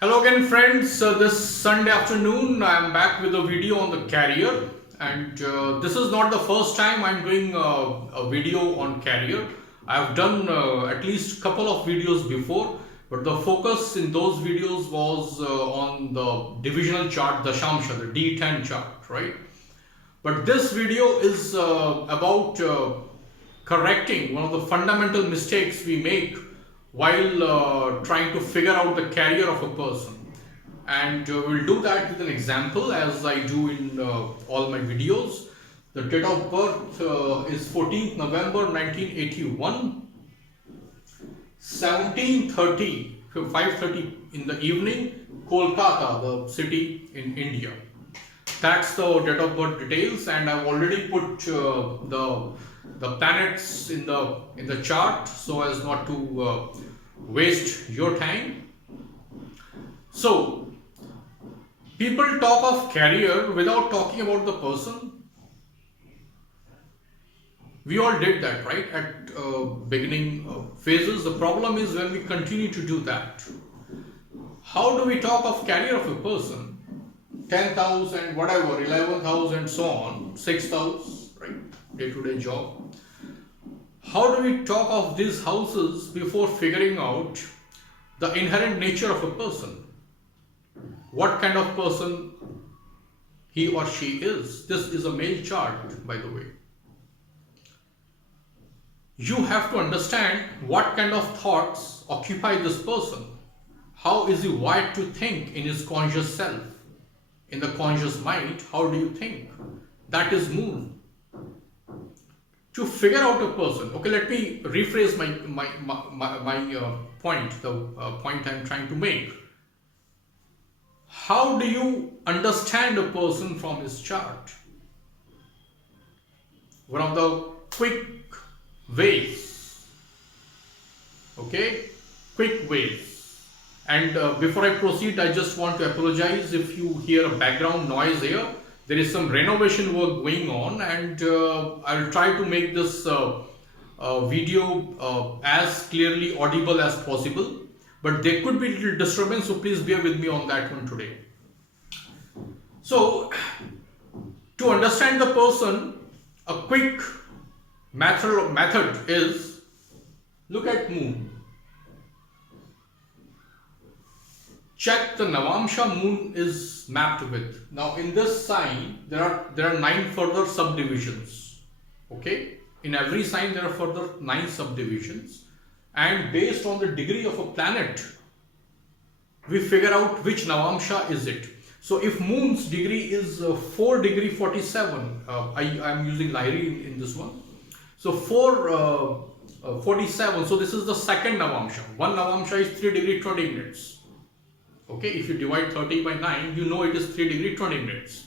Hello again friends, this Sunday afternoon I am back with a video on the career, and this is not the first time I am doing a video on career. I have done at least couple of videos before, but the focus in those videos was on the divisional chart, the Shamsha, the D10 chart, right? But this video is about correcting one of the fundamental mistakes we make while trying to figure out the career of a person. And we'll do that with an example, as I do in all my videos. The date of birth is 14th November 1981, 17:30, 5:30 in the evening, Kolkata, the city in India. That's the date of birth details, and I've already put the planets in the chart so as not to waste your time. So people talk of career without talking about the person. We all did that, right, at beginning phases. The problem is when we continue to do that. How do we talk of career of a person? 10th house and whatever, 11th house and so on, 6th house, right, day-to-day job. How do we talk of these houses before figuring out the inherent nature of a person? What kind of person he or she is? This is a male chart, by the way. You have to understand what kind of thoughts occupy this person. How is he wired to think in his conscious self? In the conscious mind, how do you think? That is moon. To figure out a person, okay, let me rephrase my point, the point I'm trying to make. How do you understand a person from his chart? One of the quick ways, okay, quick ways. And before I proceed, I just want to apologize if you hear a background noise here. There is some renovation work going on, and I'll try to make this video as clearly audible as possible. But there could be little disturbance, so please bear with me on that one today. So, to understand the person, a quick method is look at moon. Check the Navamsa moon is mapped with. Now in this sign there are 9 further subdivisions. Okay, in every sign there are further 9 subdivisions, and based on the degree of a planet we figure out which Navamsa is it. So if moon's degree is 4 degree 47, I am using Lahiri in this one. So 47. So this is the second Navamsa. One Navamsa is 3 degree 20 minutes. Okay, if you divide 30 by 9, you know it is 3 degree 20 minutes.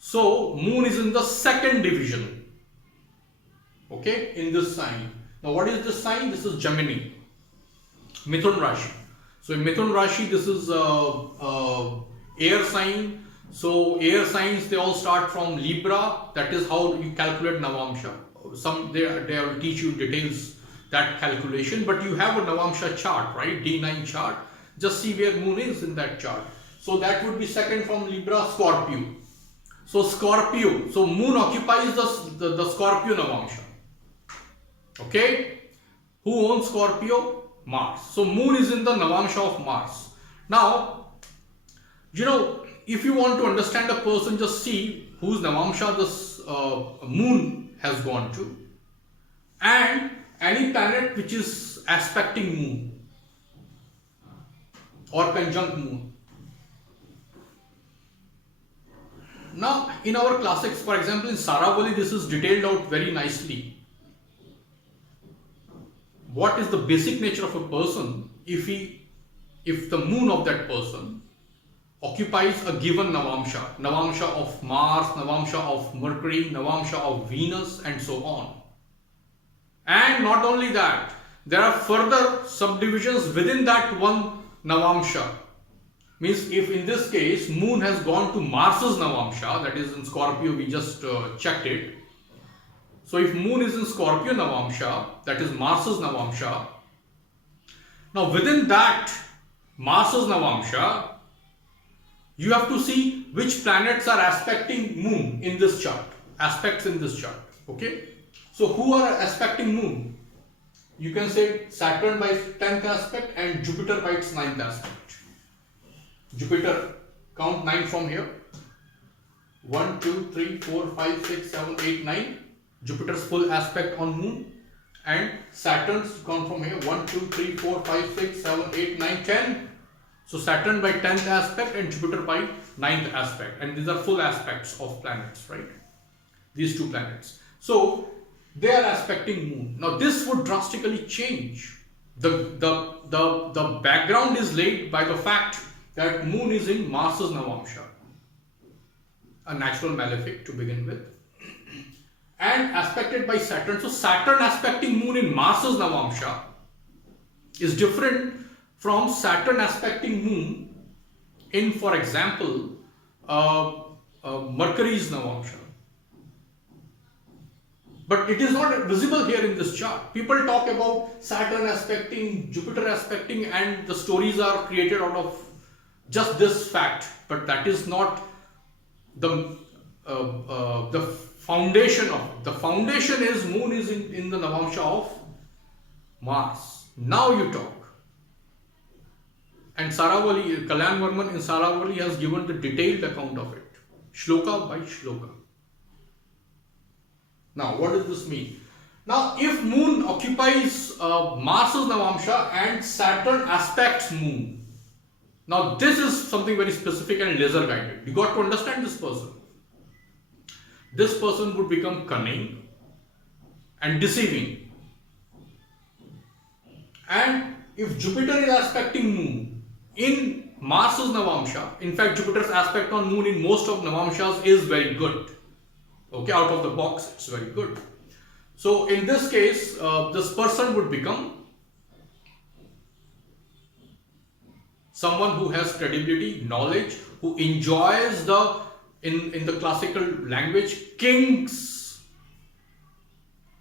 So moon is in the second division, okay, in this sign. Now what is this sign? This is Gemini, Mithun Rashi. So in Mithun Rashi, this is air sign. So air signs, they all start from Libra. That is how you calculate Navamsa. Some they will teach you details that calculation, but you have a Navamsa chart, right? D9 chart. Just see where moon is in that chart. So that would be second from Libra, Scorpio. So Scorpio, so moon occupies the Scorpio Navamsa. Okay, who owns Scorpio? Mars. So moon is in the Navamsa of Mars. Now, you know, if you want to understand a person, just see whose Navamsa this moon has gone to, and any planet which is aspecting moon or conjunct moon. Now in our classics, for example in Saravali, this is detailed out very nicely. What is the basic nature of a person if the moon of that person occupies a given Navamsa, Navamsa of Mars, Navamsa of Mercury, Navamsa of Venus, and so on. And not only that, there are further subdivisions within that one Navamsa. Means if in this case moon has gone to Mars's Navamsa, that is in Scorpio, we just checked it. So if moon is in Scorpio Navamsa, that is Mars's Navamsa. Now within that Mars's Navamsha, you have to see which planets are aspecting moon in this chart. Aspects in this chart. Okay. So who are aspecting moon? You can say Saturn by 10th aspect and Jupiter by its 9th aspect. Jupiter, count 9 from here. 1, 2, 3, 4, 5, 6, 7, 8, 9. Jupiter's full aspect on moon. And Saturn's count from here. 1, 2, 3, 4, 5, 6, 7, 8, 9, 10. So Saturn by 10th aspect and Jupiter by 9th aspect. And these are full aspects of planets, right? These two planets. So they are aspecting moon. Now this would drastically change. The background is laid by the fact that moon is in Mars's Navamsha, a natural malefic to begin with, and aspected by Saturn. So Saturn aspecting moon in Mars's Navamsha is different from Saturn aspecting moon in, for example, Mercury's Navamsha. But it is not visible here in this chart. People talk about Saturn aspecting, Jupiter aspecting, and the stories are created out of just this fact. But that is not the foundation of it. The foundation is moon is in the Navamsha of Mars. Now you talk. And Saravali, Kalyan Varman in Saravali has given the detailed account of it, shloka by shloka. Now, what does this mean? Now, if moon occupies Mars's Navamsha and Saturn aspects moon, now this is something very specific and laser guided. You got to understand this person. This person would become cunning and deceiving. And if Jupiter is aspecting moon in Mars's Navamsha, in fact Jupiter's aspect on moon in most of Navamshas is very good. Okay, out of the box, it's very good. So in this case, this person would become someone who has credibility, knowledge, who enjoys the, in the classical language, king's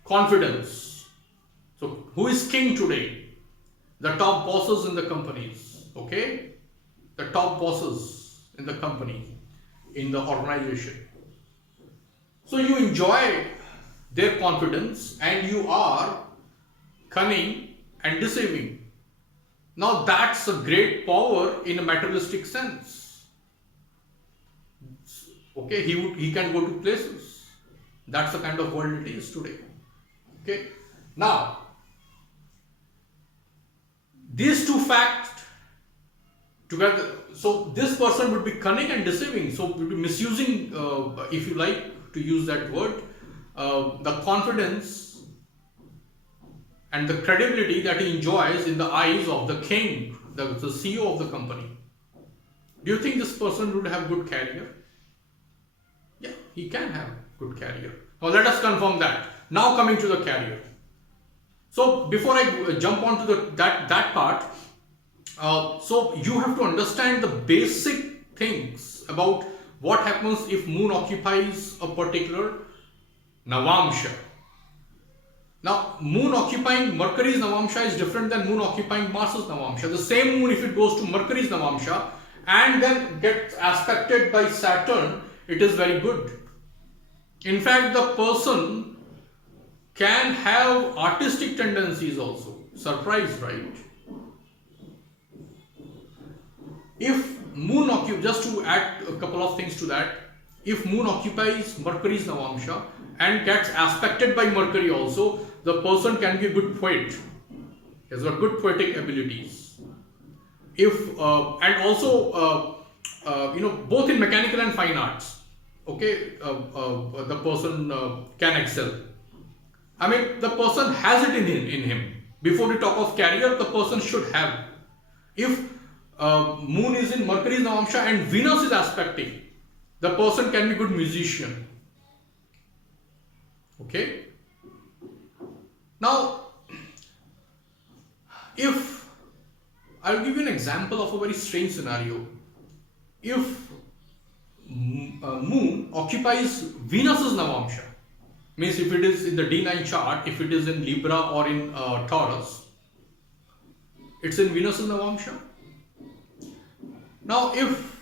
confidence. So who is king today? The top bosses in the companies, okay? The top bosses in the company, in the organization. So you enjoy their confidence and you are cunning and deceiving. Now that's a great power in a materialistic sense. Okay, he can go to places. That's the kind of world it is today. Okay. Now, these two facts together, so this person would be cunning and deceiving. So would be misusing, if you like to use that word, the confidence and the credibility that he enjoys in the eyes of the king, the CEO of the company. Do you think this person would have good career? Yeah, he can have good career. Now let us confirm that. Now coming to the career. So before I jump on to that part, so you have to understand the basic things about what happens if moon occupies a particular Navamsha. Now, moon occupying Mercury's Navamsha is different than moon occupying Mars's Navamsha. The same moon, if it goes to Mercury's Navamsha and then gets aspected by Saturn, it is very good. In fact, the person can have artistic tendencies also. Surprise, right? If moon occupies, just to add a couple of things to that, if moon occupies Mercury's Navamsha and gets aspected by Mercury also, the person can be a good poet. He has got good poetic abilities. If and also both in mechanical and fine arts, okay, the person can excel. I mean, the person has it in him. Before we talk of career, the person should have. If moon is in Mercury's Navamsha and Venus is aspecting, the person can be a good musician. Okay. Now, if I'll give you an example of a very strange scenario. If moon occupies Venus's Navamsha, means if it is in the D9 chart, if it is in Libra or in Taurus, it's in Venus's Navamsha. Now, if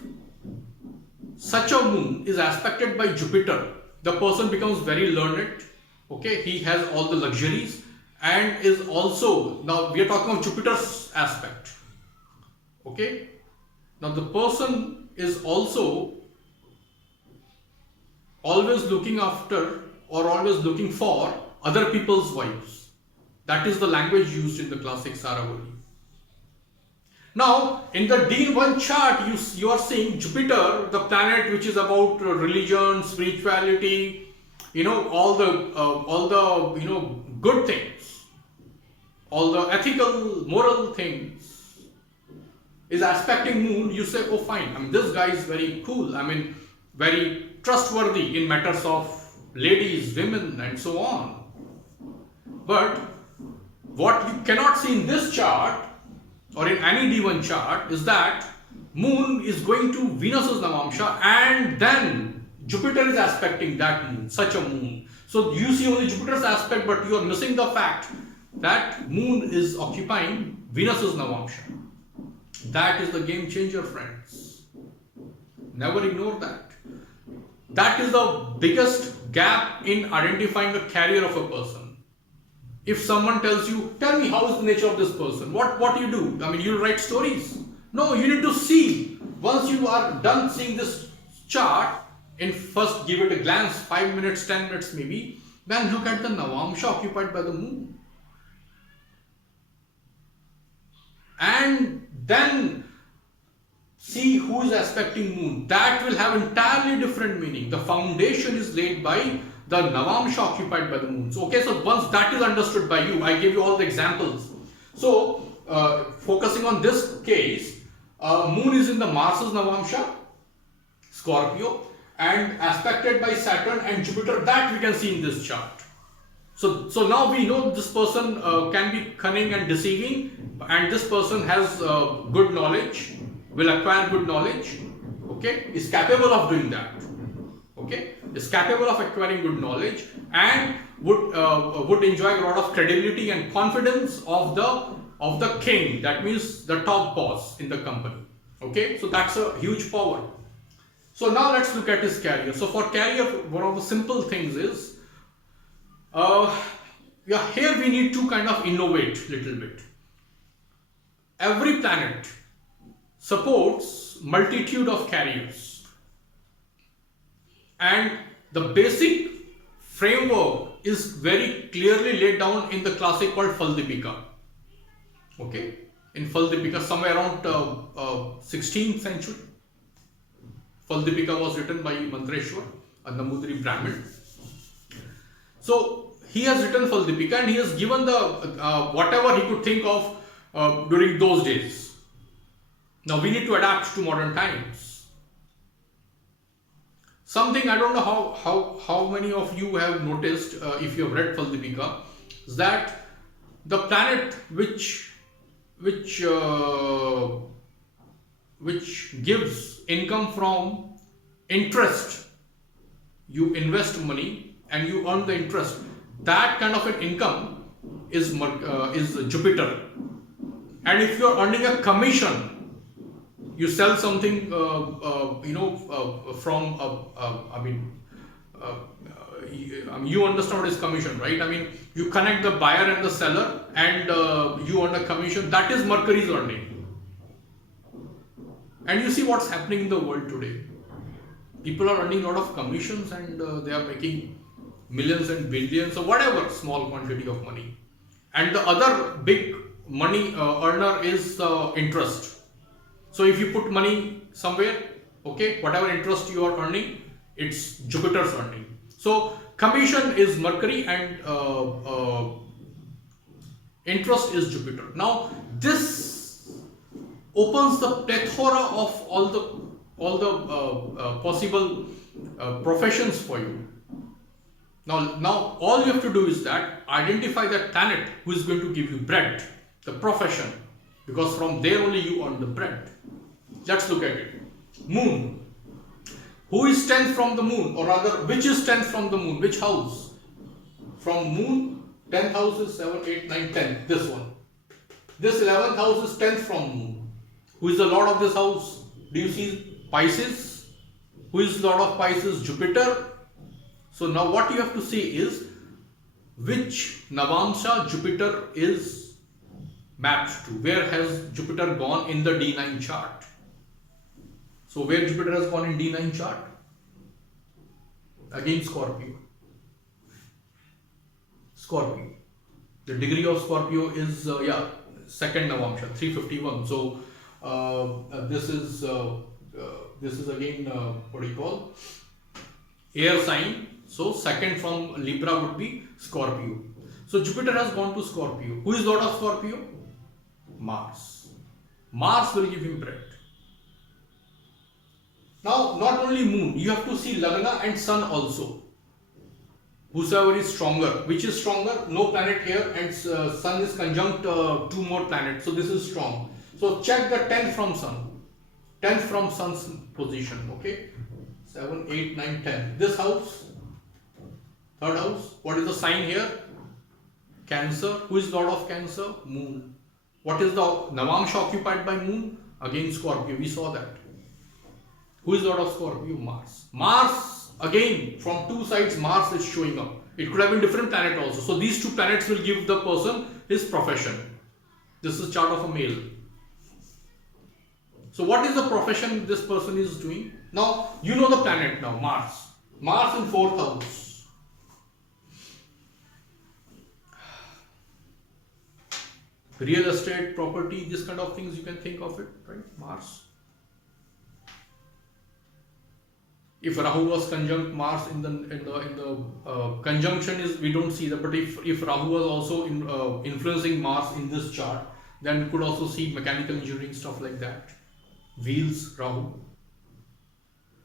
such a moon is aspected by Jupiter, the person becomes very learned. Okay, he has all the luxuries and is also, now we are talking of Jupiter's aspect. Okay, now the person is also always looking after or always looking for other people's wives. That is the language used in the classic Saravali. Now, in the D1 chart, you are seeing Jupiter, the planet which is about religion, spirituality, all the good things, all the ethical, moral things, is aspecting moon. You say, oh fine, I mean, this guy is very cool. I mean, very trustworthy in matters of ladies, women, and so on. But what you cannot see in this chart or in any D1 chart is that moon is going to Venus's Navamsha and then Jupiter is aspecting that moon, such a moon. So you see only Jupiter's aspect, but you are missing the fact that moon is occupying Venus's Navamsha. That is the game changer, friends. Never ignore that. That is the biggest gap in identifying the carrier of a person. If someone tells you, tell me how is the nature of this person, what do you do? I mean, you write stories. No, you need to see. Once you are done seeing this chart, and first give it a glance, 5 minutes, 10 minutes maybe, then look at the Navamsha occupied by the moon. And then see who is aspecting moon. That will have entirely different meaning. The foundation is laid by the Navamsha occupied by the moon. So, okay, so once that is understood by you, I gave you all the examples. So, focusing on this case, moon is in the Mars's Navamsha, Scorpio, and aspected by Saturn and Jupiter. That we can see in this chart. So now we know this person can be cunning and deceiving, and this person has good knowledge, will acquire good knowledge, okay, is capable of doing that, okay, is capable of acquiring good knowledge and would enjoy a lot of credibility and confidence of the king, that means the top boss in the company, okay. So that's a huge power. So now let's look at his carrier. So for carrier, one of the simple things is, here we need to kind of innovate a little bit. Every planet supports multitude of carriers, and the basic framework is very clearly laid down in the classic called Faldipika. Okay, in Faldipika, somewhere around 16th century, Faldipika was written by Mantreshwar, a Namudri Brahmin. So he has written Faldipika and he has given the whatever he could think of during those days. Now we need to adapt to modern times. Something I don't know how many of you have noticed if you have read Faldipika, is that the planet which gives income from interest, you invest money and you earn the interest, that kind of an income is Jupiter. And if you are earning a commission, you sell something you understand what is commission, right? I mean, you connect the buyer and the seller and you earn a commission. That is Mercury's earning. And you see what's happening in the world today. People are earning a lot of commissions and they are making millions and billions or whatever small quantity of money. And the other big money earner is interest. So if you put money somewhere, okay, whatever interest you are earning, it's Jupiter's earning. So commission is Mercury and interest is Jupiter. Now this opens the plethora of all the possible professions for you. Now all you have to do is that identify that planet who is going to give you bread, the profession, because from there only you earn the bread. Let's look at it. Moon. Who is 10th from the moon, or rather which is 10th from the moon? Which house? From moon, 10th house is 7, 8, 9, 10. This one. This 11th house is 10th from moon. Who is the lord of this house? Do you see Pisces? Who is Lord of Pisces? Jupiter. So now what you have to see is which Navamsa Jupiter is mapped to. Where has Jupiter gone in the D9 chart? So where Jupiter has gone in D9 chart? Again Scorpio. Scorpio. The degree of Scorpio is second Navamsa, 351. So this is again what do you call? Air sign. So second from Libra would be Scorpio. So Jupiter has gone to Scorpio. Who is Lord of Scorpio? Mars. Mars will give him bread. Now not only moon, you have to see Lagna and Sun also. Whosoever is stronger. Which is stronger? No planet here, and Sun is conjunct 2 more planets. So this is strong. So check the 10th from Sun. 10th from Sun's position. Okay. 7, 8, 9, 10. This house. Third house. What is the sign here? Cancer. Who is Lord of Cancer? Moon. What is the Navamsha occupied by Moon? Again Scorpio. We saw that. Who is Lord of Scorpio? Mars. Mars, again, from two sides, Mars is showing up. It could have been different planet also. So these two planets will give the person his profession. This is chart of a male. So what is the profession this person is doing? Now, you know the planet now, Mars. Mars in 4th house. Real estate, property, this kind of things you can think of it, right? Mars. If Rahu was conjunct Mars in the conjunction is, we don't see that, but if Rahu was also influencing Mars in this chart, then we could also see mechanical engineering, stuff like that. Wheels, Rahu.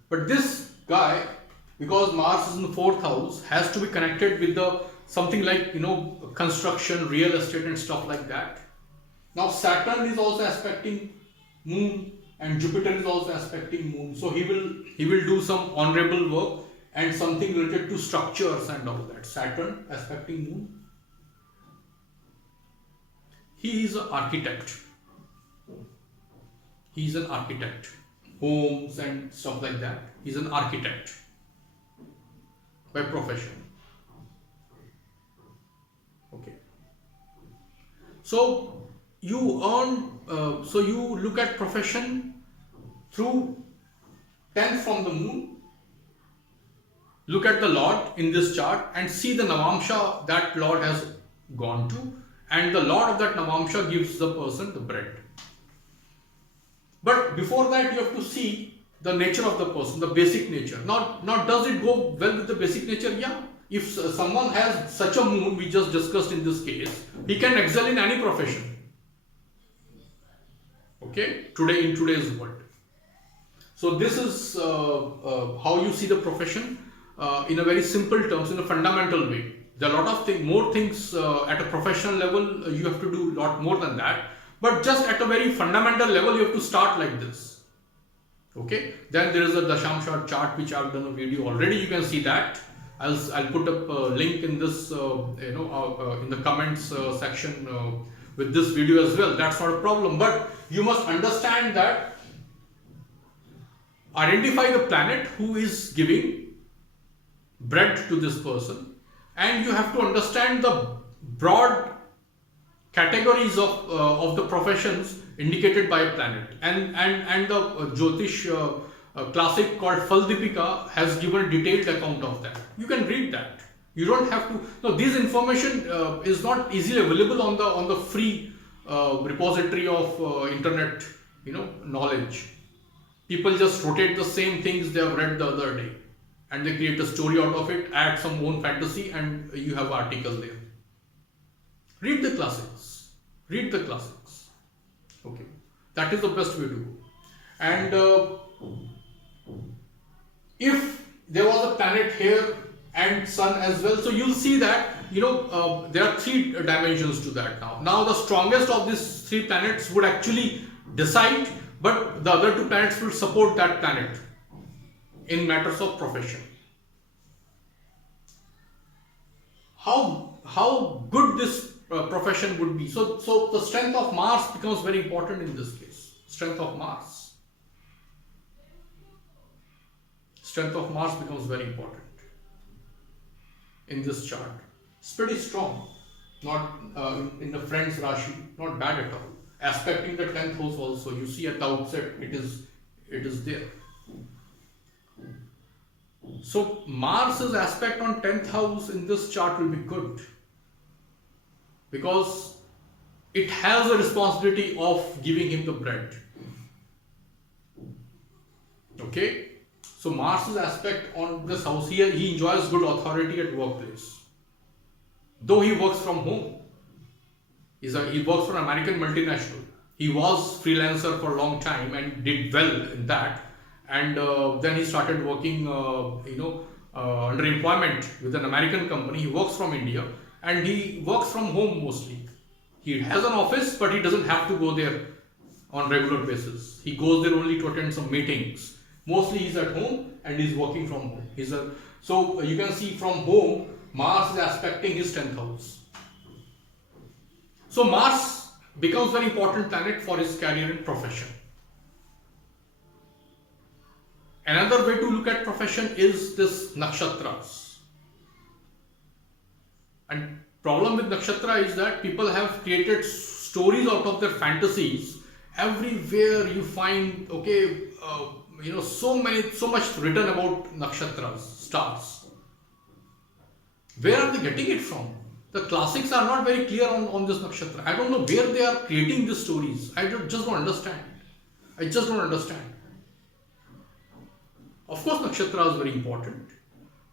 But this guy, because Mars is in the 4th house, has to be connected with the something like, construction, real estate and stuff like that. Now Saturn is also aspecting Moon, and Jupiter is also aspecting Moon. So he will do some honorable work and something related to structures and all that. Saturn aspecting Moon. He is an architect. He is an architect. Homes and stuff like that. He is an architect by profession. Okay. So you earn, so you look at profession through 10th from the Moon, look at the Lord in this chart and see the Navamsha that Lord has gone to, and the Lord of that Navamsha gives the person the bread. But before that you have to see the nature of the person, the basic nature. Not does it go well with the basic nature? Yeah. If someone has such a moon, we just discussed in this case, he can excel in any profession. Okay, in today's world. So this is how you see the profession in a very simple terms, in a fundamental way. There are a lot of more things at a professional level. You have to do a lot more than that. But just at a very fundamental level, you have to start like this. Okay. Then there is a Dashamsha chart which I have done a video already. You can see that. I'll put up a link in this in the comments section with this video as well. That's not a problem. But you must understand that identify the planet who is giving bread to this person, and you have to understand the broad categories of the professions indicated by a planet, and the Jyotish classic called Faldipika has given a detailed account of that. You can read that. You don't have to. No, this information is not easily available on the free repository of internet, knowledge. People just rotate the same things they have read the other day, and they create a story out of it, add some own fantasy, and you have an article there. Read the classics. Read the classics. Okay, that is the best way to go. And if there was a planet here and Sun as well, so you'll see that there are 3 dimensions to that now. Now the strongest of these 3 planets would actually decide, but the other 2 planets will support that planet in matters of profession. How good this profession would be. So the strength of Mars becomes very important in this case. Strength of Mars. strength of Mars becomes very important in this chart. It's pretty strong, not in the friend's rashi, not bad at all. Aspecting the 10th house also, you see at the outset it is there. So Mars's aspect on 10th house in this chart will be good, because it has a responsibility of giving him the bread. Okay, so Mars's aspect on this house here, he enjoys good authority at workplace. Though he works from home, he works for an American multinational. He was freelancer for a long time and did well in that. And then he started working, under employment with an American company. He works from India and he works from home mostly. He has an office, but he doesn't have to go there on regular basis. He goes there only to attend some meetings. Mostly he's at home and he's working from home. So you can see from home, Mars is aspecting his 10th house. So Mars becomes very important planet for his career and profession. Another way to look at profession is this nakshatras. And problem with nakshatra is that people have created stories out of their fantasies. Everywhere you find, so much written about nakshatras, stars. Where are they getting it from? The classics are not very clear on this nakshatra. I don't know where they are creating these stories. I just don't understand. Of course, nakshatra is very important.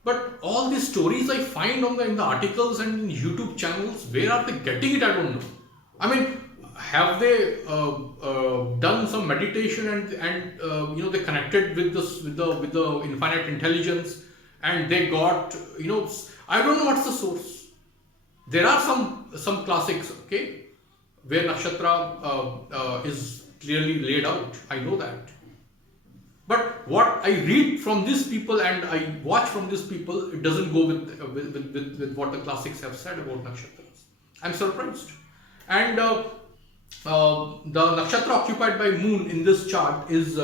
But all these stories I find in the articles and in YouTube channels, where are they getting it? I don't know. I mean, have they done some meditation and they connected with the infinite intelligence, and they got I don't know what's the source. There are some classics, okay, where nakshatra is clearly laid out. I know that. But what I read from these people and I watch from these people, it doesn't go with what the classics have said about nakshatras. I'm surprised. And the nakshatra occupied by moon in this chart is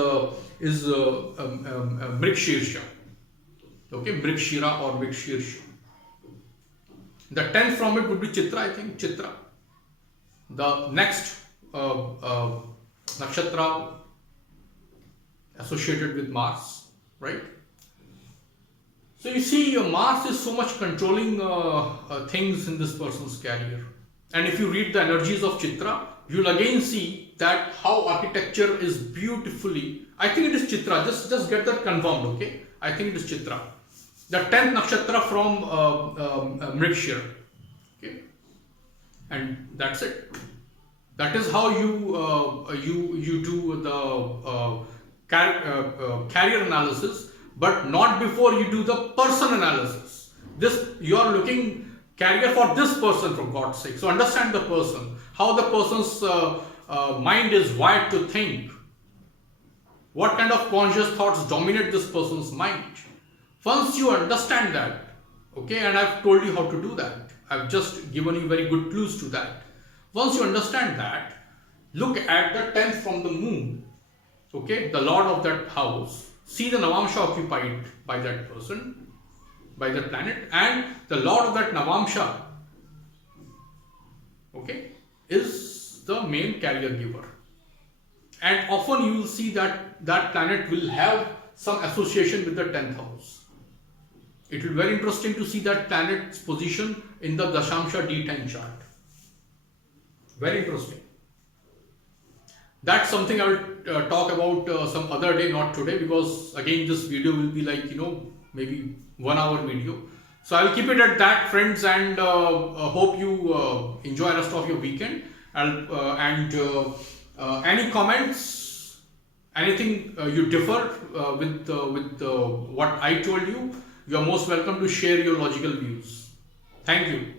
Mrikshirsha. Okay, Mrikshira or Mrikshirsha. The 10th from it would be Chitra, I think, Chitra. The next nakshatra associated with Mars, right? So you see, Mars is so much controlling things in this person's career. And if you read the energies of Chitra, you'll again see that how architecture is beautifully. I think it is Chitra. Just get that confirmed, okay? I think it is Chitra. The 10th nakshatra from Mrikshira, okay? And that's it. That is how you do the career analysis, but not before you do the person analysis. You are looking career for this person, for God's sake. So understand the person, how the person's mind is wired to think, what kind of conscious thoughts dominate this person's mind. Once you understand that, okay, and I've told you how to do that, I've just given you very good clues to that. Once you understand that, look at the 10th from the moon, okay, the lord of that house, see the Navamsa occupied by that person, by that planet, and the lord of that Navamsa, okay, is the main career giver. And often you will see that that planet will have some association with the 10th house. It will be very interesting to see that planet's position in the Navamsa D9 chart. Very interesting. That's something I will talk about some other day, not today, because again this video will be like, maybe 1 hour video. So I will keep it at that, friends, and hope you enjoy the rest of your weekend. Any comments, anything you differ with what I told you, you are most welcome to share your logical views. Thank you.